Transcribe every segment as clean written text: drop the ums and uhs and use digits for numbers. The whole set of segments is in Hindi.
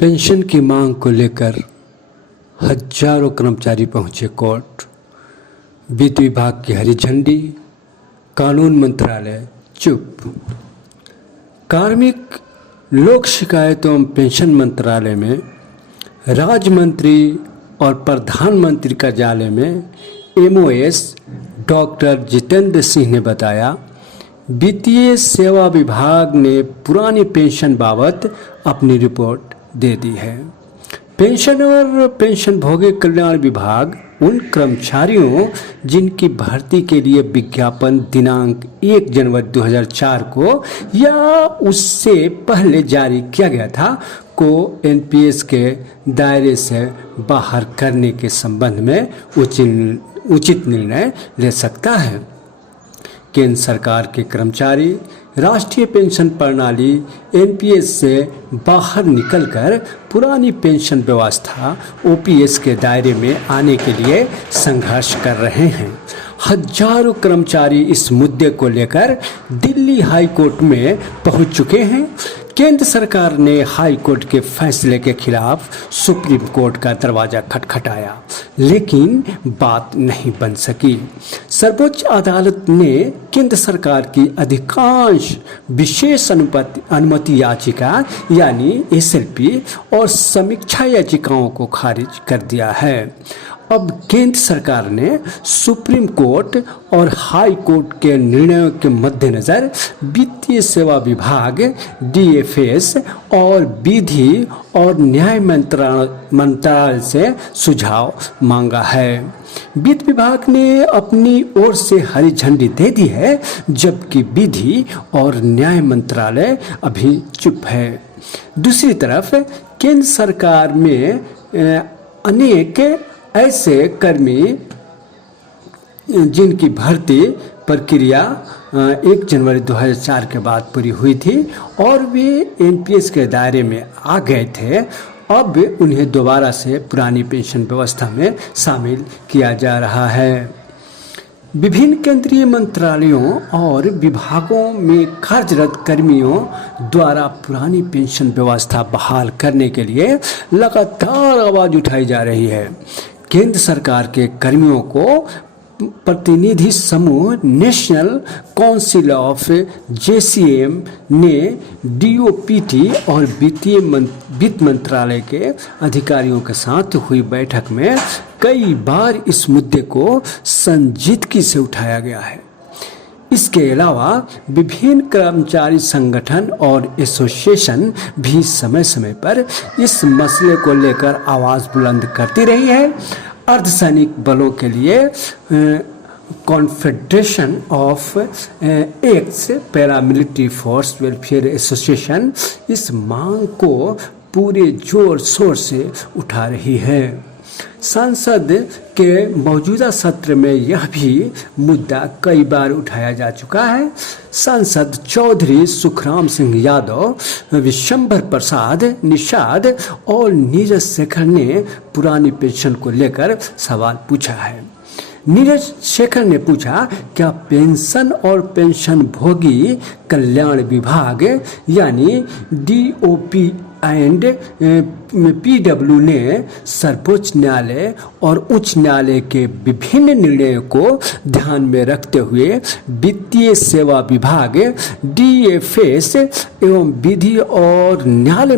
पेंशन की मांग को लेकर हजारों कर्मचारी पहुंचे कोर्ट। वित्त विभाग की हरी झंडी, कानून मंत्रालय चुप। कार्मिक लोक शिकायत एवं पेंशन मंत्रालय में राज्य मंत्री और प्रधानमंत्री कार्यालय में एमओएस डॉक्टर जितेंद्र सिंह ने बताया, वित्तीय सेवा विभाग ने पुरानी पेंशन बाबत अपनी रिपोर्ट दे दी है। पेंशन और पेंशनभोगी कल्याण विभाग उन कर्मचारियों जिनकी भर्ती के लिए विज्ञापन दिनांक 1 जनवरी 2004 को या उससे पहले जारी किया गया था को एनपीएस के दायरे से बाहर करने के संबंध में उचित निर्णय ले सकता है। केंद्र सरकार के कर्मचारी राष्ट्रीय पेंशन प्रणाली एनपीएस से बाहर निकलकर पुरानी पेंशन व्यवस्था ओपीएस के दायरे में आने के लिए संघर्ष कर रहे हैं। हजारों कर्मचारी इस मुद्दे को लेकर दिल्ली हाई कोर्ट में पहुंच चुके हैं। केंद्र सरकार ने हाई कोर्ट के फैसले के खिलाफ सुप्रीम कोर्ट का दरवाजा खटखटाया, लेकिन बात नहीं बन सकी। सर्वोच्च अदालत ने केंद्र सरकार की अधिकांश विशेष अनुमति याचिका यानी एसएलपी और समीक्षा याचिकाओं को खारिज कर दिया है। अब केंद्र सरकार ने सुप्रीम कोर्ट और हाई कोर्ट के निर्णयों के मद्देनजर वित्तीय सेवा विभाग डीएफएस और विधि और न्याय मंत्रालय से सुझाव मांगा है। वित्त विभाग ने अपनी ओर से हरी झंडी दे दी है, जबकि विधि और न्याय मंत्रालय अभी चुप है। दूसरी तरफ केंद्र सरकार में अनेक ऐसे कर्मी जिनकी भर्ती प्रक्रिया 1 जनवरी 2004 के बाद पूरी हुई थी और वे एनपीएस के दायरे में आ गए थे, अब उन्हें दोबारा से पुरानी पेंशन व्यवस्था में शामिल किया जा रहा है। विभिन्न केंद्रीय मंत्रालयों और विभागों में कार्यरत कर्मियों द्वारा पुरानी पेंशन व्यवस्था बहाल करने के लिए लगातार आवाज उठाई जा रही है। केंद्र सरकार के कर्मियों को प्रतिनिधि समूह नेशनल काउंसिल ऑफ जेसीएम ने डीओपीटी और वित्त मंत्रालय के अधिकारियों के साथ हुई बैठक में कई बार इस मुद्दे को संजीदगी से उठाया गया है। इसके अलावा विभिन्न कर्मचारी संगठन और एसोसिएशन भी समय समय पर इस मसले को लेकर आवाज़ बुलंद करती रही है। अर्धसैनिक बलों के लिए confederation of x paramilitary force welfare association इस मांग को पूरे जोर शोर से उठा रही है। संसद के मौजूदा सत्र में यह भी मुद्दा कई बार उठाया जा चुका है। सांसद चौधरी सुखराम सिंह यादव, विशंबर प्रसाद निषाद और नीरज शेखर ने पुरानी पेंशन को लेकर सवाल पूछा है। नीरज शेखर ने पूछा, क्या पेंशन और पेंशन भोगी कल्याण विभाग यानी डीओपी एंड पीडब्ल्यू ने सर्वोच्च न्यायालय और उच्च न्यायालय के विभिन्न निर्णयों को ध्यान में रखते हुए वित्तीय सेवा विभाग डीएफएस एवं विधि और न्याय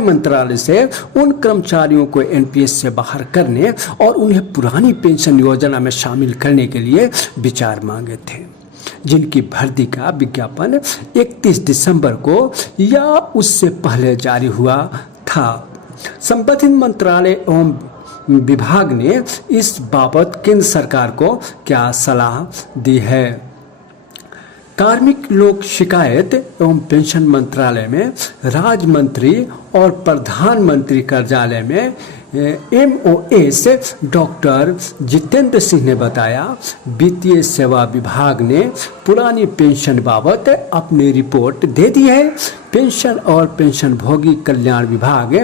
मंत्रालय से उन कर्मचारियों को एनपीएस से बाहर करने और उन्हें पुरानी पेंशन योजना में शामिल करने के लिए विचार मांगे थे, जिनकी भर्ती का विज्ञापन 31 दिसंबर को या उससे पहले जारी हुआ था। संबंधित मंत्रालय एवं विभाग ने इस बाबत केंद्र सरकार को क्या सलाह दी है? कार्मिक लोक शिकायत एवं पेंशन मंत्रालय में राज्य मंत्री और प्रधानमंत्री कार्यालय में एमओएस डॉक्टर जितेंद्र सिंह ने बताया, वित्तीय सेवा विभाग ने पुरानी पेंशन बाबत अपनी रिपोर्ट दे दी है। पेंशन और पेंशनभोगी कल्याण विभाग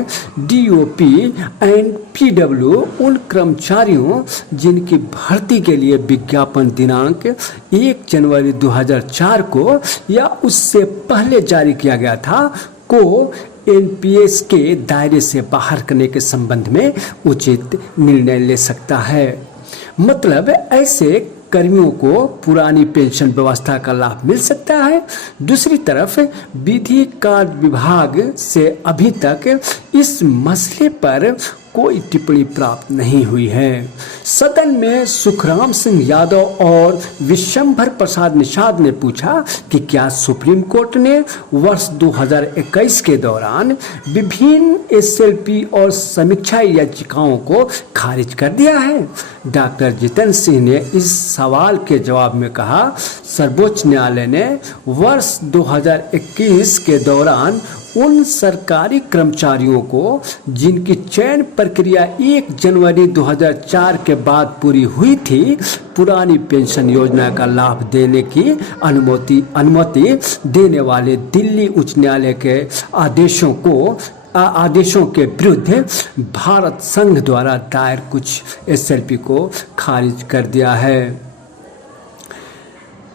डीओपी एंड पीडब्ल्यू उन कर्मचारियों जिनकी भर्ती के लिए विज्ञापन दिनांक 1 जनवरी 2004 को या उससे पहले जारी किया गया था को एनपीएस के दायरे से बाहर करने के संबंध में उचित निर्णय ले सकता है। मतलब ऐसे कर्मियों को पुरानी पेंशन व्यवस्था का लाभ मिल सकता है। दूसरी तरफ विधि कार्य विभाग से अभी तक इस मसले पर कोई टिप्पणी प्राप्त नहीं हुई है। सदन में सुखराम सिंह यादव और विशंभर प्रसाद निषाद ने पूछा कि क्या सुप्रीम कोर्ट ने वर्ष 2021 के दौरान विभिन्न एसएलपी और समीक्षा याचिकाओं को खारिज कर दिया है। डॉक्टर जितेंद्र सिंह ने इस सवाल के जवाब में कहा, सर्वोच्च न्यायालय ने वर्ष 2021 के दौरान उन सरकारी कर्मचारियों को जिनकी चयन प्रक्रिया 1 जनवरी 2004 के बाद पूरी हुई थी, पुरानी पेंशन योजना का लाभ देने की अनुमति देने वाले दिल्ली उच्च न्यायालय के आदेशों के विरुद्ध भारत संघ द्वारा दायर कुछ एसएलपी को खारिज कर दिया है।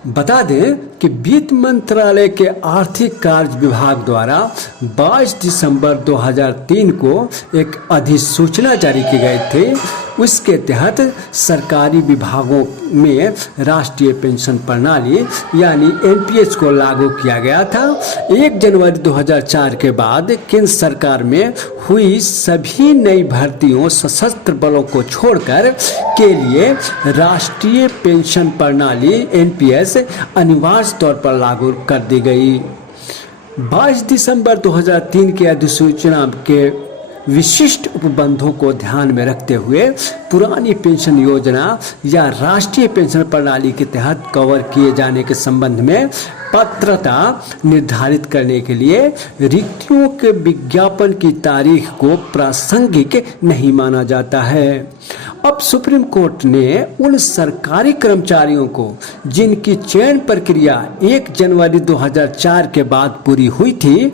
बता दें कि वित्त मंत्रालय के आर्थिक कार्य विभाग द्वारा 22 दिसंबर 2003 को एक अधिसूचना जारी की गई थी। उसके तहत सरकारी विभागों में राष्ट्रीय पेंशन प्रणाली यानी एनपीएस को लागू किया गया था। 1 जनवरी 2004 के बाद केंद्र सरकार में हुई सभी नई भर्तियों सशस्त्र बलों को छोड़कर के लिए राष्ट्रीय पेंशन प्रणाली एनपीएस अनिवार्य तौर पर लागू कर दी गई। 22 दिसंबर 2003 की अधिसूचना के विशिष्ट उपबंधों को ध्यान में रखते हुए पुरानी पेंशन योजना या राष्ट्रीय पेंशन प्रणाली के तहत कवर किए जाने के संबंध में पात्रता निर्धारित करने के लिए रिक्तियों के विज्ञापन की तारीख को प्रासंगिक नहीं माना जाता है। अब सुप्रीम कोर्ट ने उन सरकारी कर्मचारियों को जिनकी चयन प्रक्रिया 1 जनवरी 2004 के बाद पूरी हुई थी,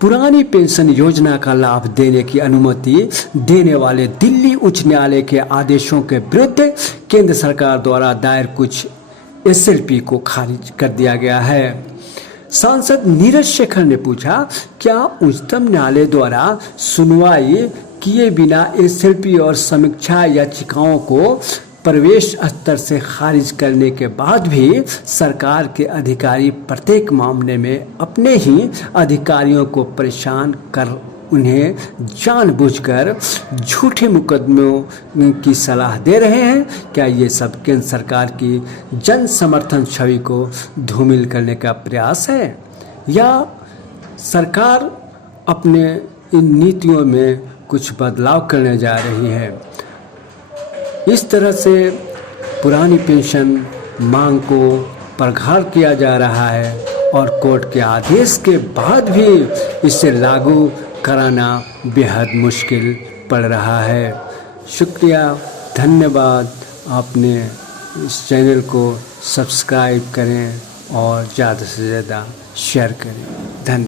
पुरानी पेंशन योजना का लाभ देने की अनुमति देने वाले दिल्ली उच्च न्यायालय के आदेशों के विरुद्ध केंद्र सरकार द्वारा दायर कुछ एसएलपी को खारिज कर दिया गया है। सांसद नीरज शेखर ने पूछा, क्या उच्चतम न्यायालय द्वारा सुनवाई किए बिना एसएलपी और समीक्षा याचिकाओं को प्रवेश स्तर से खारिज करने के बाद भी सरकार के अधिकारी प्रत्येक मामले में अपने ही अधिकारियों को परेशान कर उन्हें जानबूझकर झूठे मुकदमों की सलाह दे रहे हैं? क्या ये सब केंद्र सरकार की जन समर्थन छवि को धूमिल करने का प्रयास है, या सरकार अपने इन नीतियों में कुछ बदलाव करने जा रही है? इस तरह से पुरानी पेंशन मांग को प्रगाढ़ किया जा रहा है और कोर्ट के आदेश के बाद भी इसे लागू कराना बेहद मुश्किल पड़ रहा है। शुक्रिया, धन्यवाद। आपने इस चैनल को सब्सक्राइब करें और ज़्यादा से ज़्यादा शेयर करें। धन्यवाद।